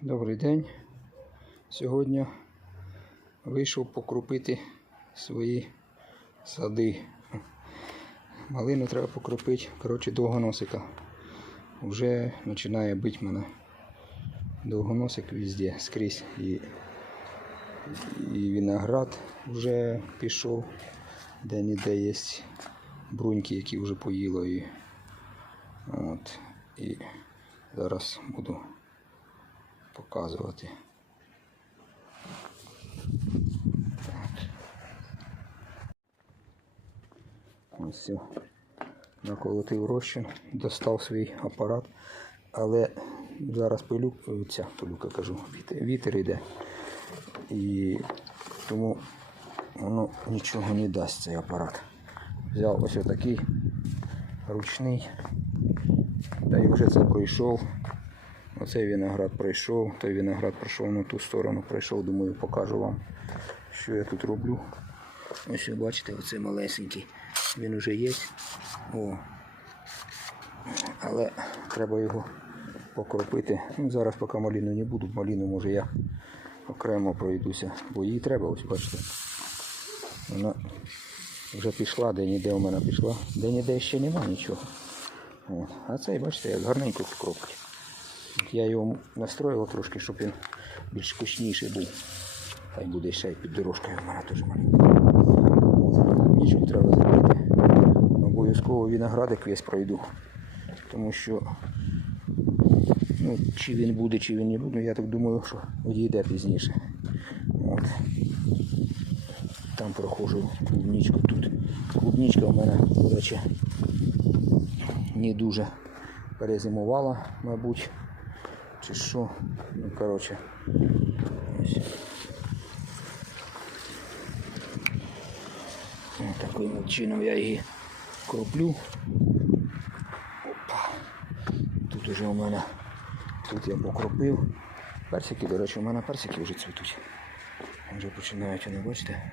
Добрий день. Сьогодні вийшов покропити свої сади. Малину треба покропити, коротше, довгоносика. Вже починає бити мене. Довгоносик везде, скрізь. І, і виноград вже пішов, де-ніде є бруньки, які вже поїло. І, от, і зараз буду показувати. Ось все. Наколотив розчин, достав свій апарат, але зараз пилюк, ця пилюка кажу, вітер, вітер йде. І тому воно нічого не дасть цей апарат. Взяв ось отакий ручний. Та й вже це пройшов. Оцей виноград пройшов, той виноград пройшов на ту сторону, пройшов, думаю, покажу вам, що я тут роблю. Ось ви бачите, оцей малесенький. Він вже є. О. Але треба його покропити. Ну, зараз поки маліну не буду, маліну може я окремо пройдуся, бо їй треба, ось бачите. Вона вже пішла, де-ніде у мене пішла, де-ніде ще нема нічого. От. А цей, бачите, як гарненько кропить. Я його настроїв трошки, щоб він більш кучніший був. Хай буде ще й під дорожкою в мене теж маленька. От, Нічого треба зробити. Обов'язково виноградик весь пройду. Тому що ну, чи він буде, чи він не буде, я так думаю, що відійде пізніше. От. Там проходжу клубничку тут. Клубничка у мене, до речі, не дуже перезимувала, мабуть. Чи що. Ну, коротше. Таким чином я її кроплю. Опа. Тут уже у мене, тут я покропив. Персики, до речі, у мене персики вже цвітуть. Вже починають, вони, бачите,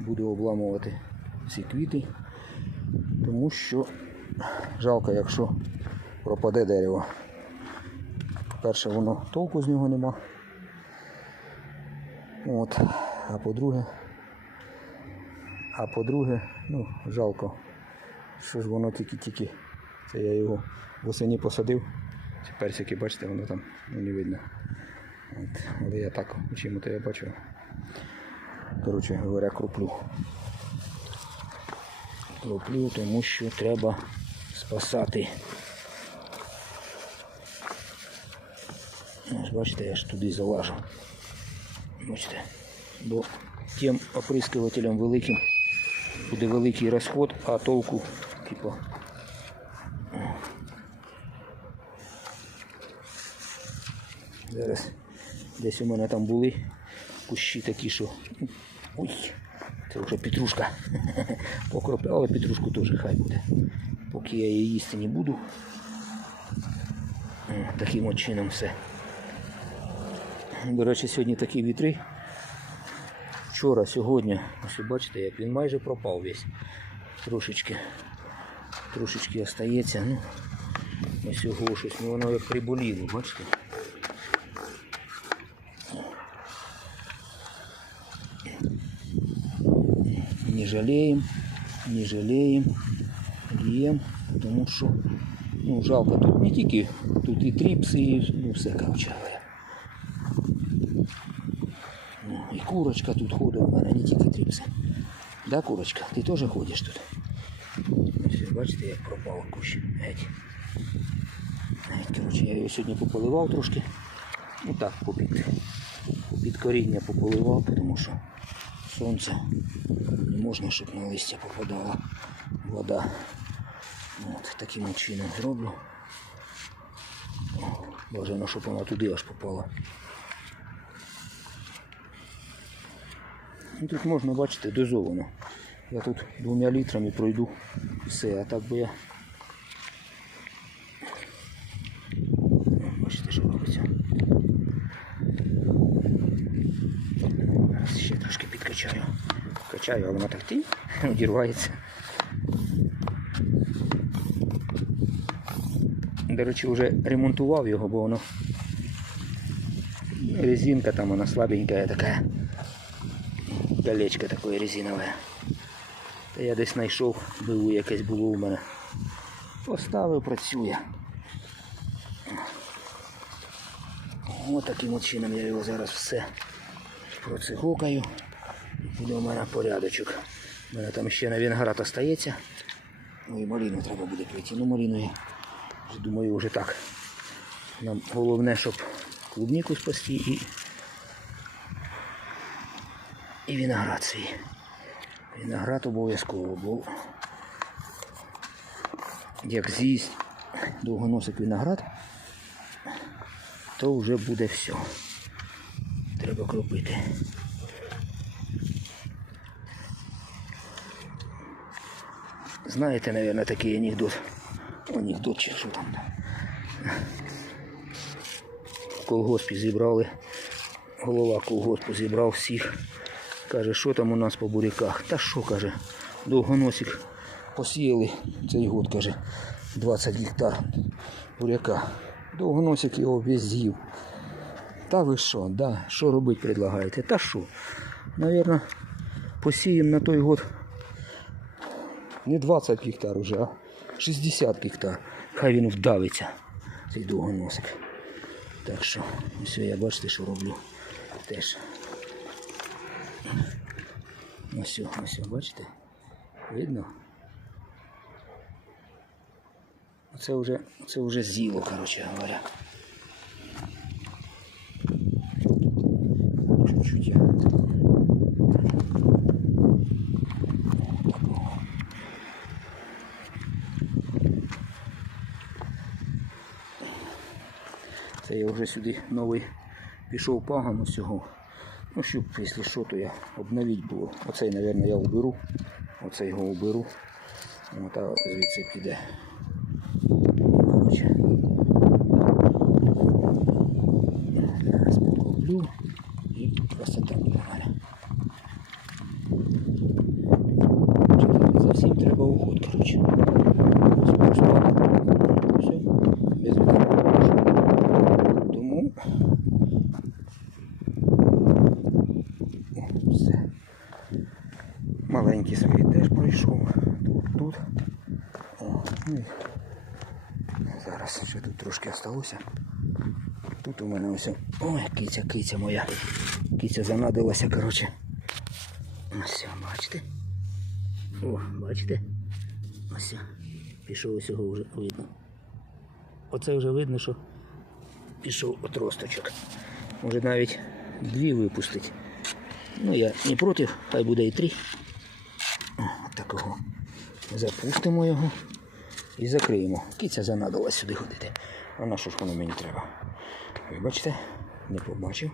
буду обламувати всі квіти, тому що жалко, якщо пропаде дерево. Перше, воно толку з нього нема. От. А по-друге, а по-друге, ну, жалко, що ж воно тільки-тільки. Це я його восені посадив. Ці персики, бачите, воно там ну, не видно. От. Але я так чим то я бачу. Коротше говоря, кроплю. Кроплю, тому що треба спасати. Ось бачите, я ж туди залажу. Бачите. Бо тим оприскувателем великим буде великий розход, а толку, типу. Зараз десь у мене там були кущі такі, що. Ой, це вже петрушка. Покропила, але петрушку теж хай буде. Поки я її їсти не буду. Таким от чином все. До речі, сьогодні такі вітри. Вчора, сьогодні, ось бачите, як він майже пропав весь. Трошечки, трошечки остається. Ну, ось його щось, ну воно як приболіло, бачите? Не жалеем, не жалеем, лієм, тому що ну, жалко тут не тільки, тут і тріпси, і ну, все короче говоря. Ну, і курочка тут ходить мене, не тільки тріпси. Да, курочка, ти теж ходиш тут? Ось, бачите, як пропала кущ. Геть. Геть, коротше, я її сьогодні пополивав трошки. Ну так, попід, попід коріння пополивав, тому що сонце не можна, щоб на листя попадала вода. От, таким чином зроблю. Бажано, щоб вона туди аж попала. Тут можна бачити дозовано. Я тут двома літрами пройду все, а так би я. Бачите, що робиться. Зараз ще трошки підкачаю. Качаю, а вона так ти одірвається. До речі, вже ремонтував його, бо воно резинка там, она слабенькая такая. Колечко такое резинове. Та я десь знайшов, БУ якесь було у мене. Поставив, працює. Ось таким чином я його зараз все процигукаю. Буде у мене порядочок. У мене там ще на вінград остається. Ну і маліну треба буде прийти. Ну маліну я думаю вже так. Нам головне, щоб клубніку спасти і, і виноград свій. Виноград обов'язково був. Як з'їсть довгоносик виноград, то вже буде все. Треба кропити. Знаєте, мабуть, такий анекдот. Анекдот чи що там. В колгоспі зібрали. Голова колгоспу зібрав всіх. Каже, що там у нас по буряках? Та що, каже, довгоносик посіяли цей год, каже, 20 гектар буряка. Довгоносик його весь. Та ви що, да, що робити предлагаєте? Та що? Навірно, посіємо на той год не 20 гектар уже, а 60 гектар. Хай він вдавиться, цей довгоносик. Так що, ось я бачите, що роблю теж. Ось, ось, бачите? Видно? Це вже, це вже зіло, коротше говоря. Чуть-чуть. Це я вже сюди новий пішов паган усього. Ну, щоб, якщо що, то я обновіть було. Оцей, мабуть, я уберу. Оцей його уберу. От, а звідси піде. Коротше. Зараз покоплю і красота буде в мене. Чотири. За всім треба уход, коротше. Ось просто все, без відповіді. Тому все. Маленький свій теж пройшов. Тут, тут. О, ну і зараз ще тут трошки осталося. Тут у мене ось. Ой, киця, киця моя. Киця занадилася, коротше. Ось, бачите? О, бачите? Ось. Пішов ось його вже видно. Оце вже видно, що пішов отросточок. Може навіть дві випустить. Ну я не проти, хай буде і три. Такого. Запустимо його і закриємо. Киця занадила сюди ходити. А на що ж воно мені треба? Ви бачите, не побачив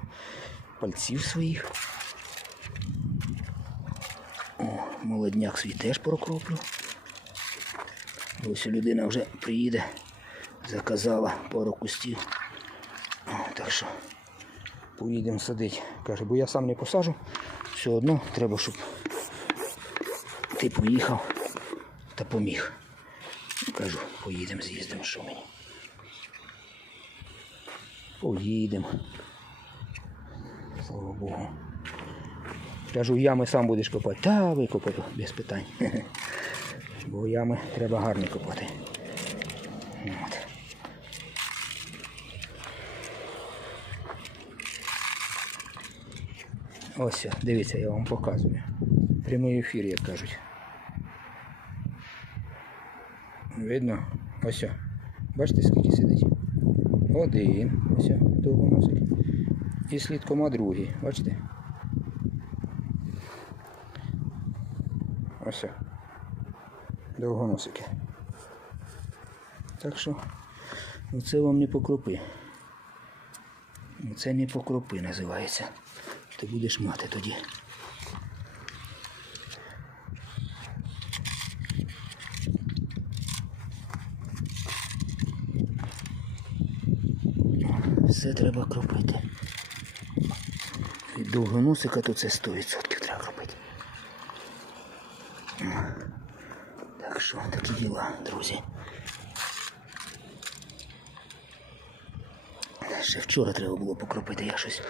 пальців своїх. О, молодняк свій теж прокроплю. Ось людина вже приїде, заказала пару кустів. О, так що поїдемо садити. Каже, бо я сам не посажу. Все одно треба, щоб ти поїхав та поміг. Кажу, поїдемо, з'їздимо, що мені. Поїдемо. Слава Богу. Кажу, ями сам будеш копати. Та викопаю, без питань. Бо ями треба гарно копати. От. Ось, дивіться, я вам показую. Прямий ефір, як кажуть. Видно? Ось. Бачите, скільки сидить? Один. Ось, довгоносик. І слідкома другий. Бачите? Ось. Довгоносики. Так що, це вам не покропи. Це не покропи називається. Ти будеш мати тоді. Все треба кропити. Від довгоносика то це 100% треба кропити. Так що такі діла, друзі. Ще вчора треба було покропити, я щось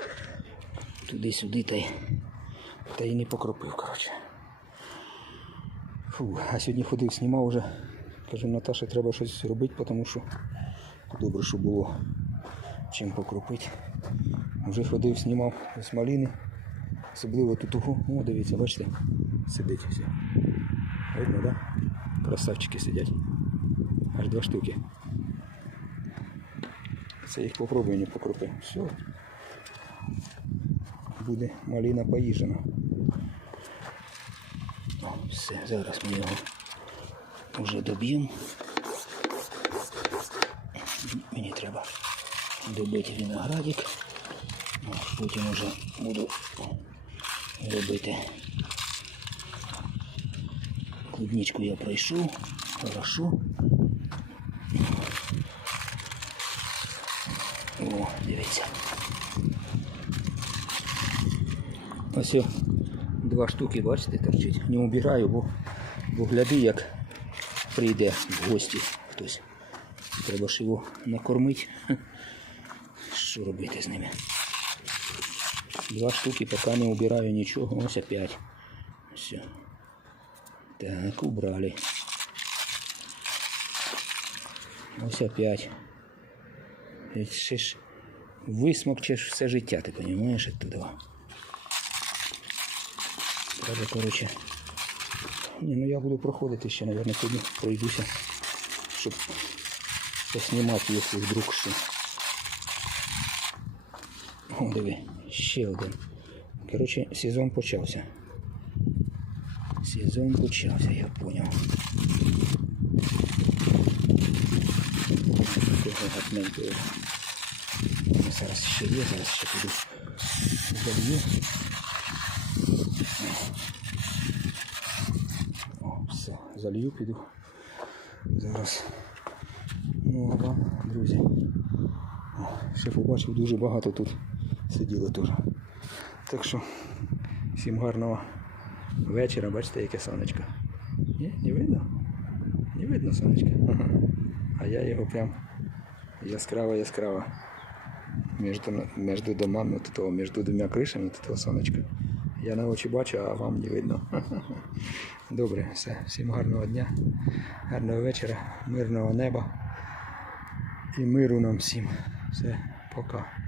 туди-сюди та й, та й не покропив, коротше. Фу, а сьогодні ходив, знімав уже. Кажу, Наташа, треба щось робити, тому що добре, що було чим покропити. Вже ходив, знімав з маліни. Особливо тут угу. О, дивіться, бачите, сидить все. Видно, так? Да? Красавчики сидять. Аж два штуки. Це їх попробую не покропи. Все. Буде маліна поїжена. Все, зараз ми його вже доб'ємо. Мені треба добити виноградик. Потім вже буду робити. Клубничку я пройшов. Хорошо. О, дивіться. Ось два штуки, бачите, торчить. Не убираю, бо, бо гляди, як прийде в гості хтось. Треба ж його накормити. Що робити з ними? Два штуки, поки не убираю нічого. Ось опять. Все. Так, убрали. Ось опять. Ще ж висмокчеш все життя, ти розумієш, оттуда. Треба, коротше. Ні, ну я буду проходити ще, мабуть, сьогодні пройдуся, щоб поснімати, якщо вдруг що. Диви, ще один. Коротше, сезон почався. Сезон почався, я. Такого. Зараз ще є, зараз ще піду залью. О, все, залью, піду. Зараз. Ну, а вам, друзі. Ще побачив дуже багато тут сиділо теж. Так що всім гарного вечора. Бачите, яке сонечко. Ні, не видно? Не видно сонечко. А я його прям яскраво яскраво між, домами, між двома кришами того сонечка. Я на очі бачу, а вам не видно. Добре, все. Всім гарного дня, гарного вечора, мирного неба і миру нам всім. Все, пока.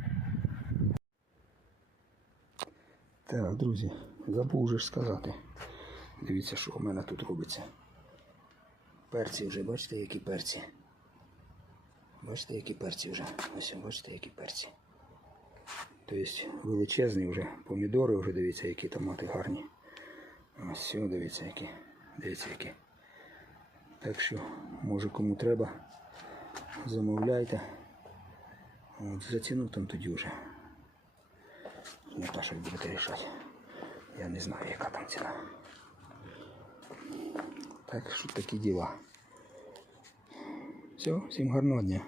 Так, друзі, забув вже ж сказати. Дивіться, що у мене тут робиться. Перці вже, бачите, які перці. Бачите, які перці вже. Ось, бачите, які перці. Тобто величезні вже помідори, вже дивіться, які томати гарні. Ось все, дивіться, які. Дивіться, які. Так що, може кому треба, замовляйте. От, за там тоді вже. Наташа будет рішати. Я не знаю, яка там ціна. Так що такі діла. Все, всім гарного дня.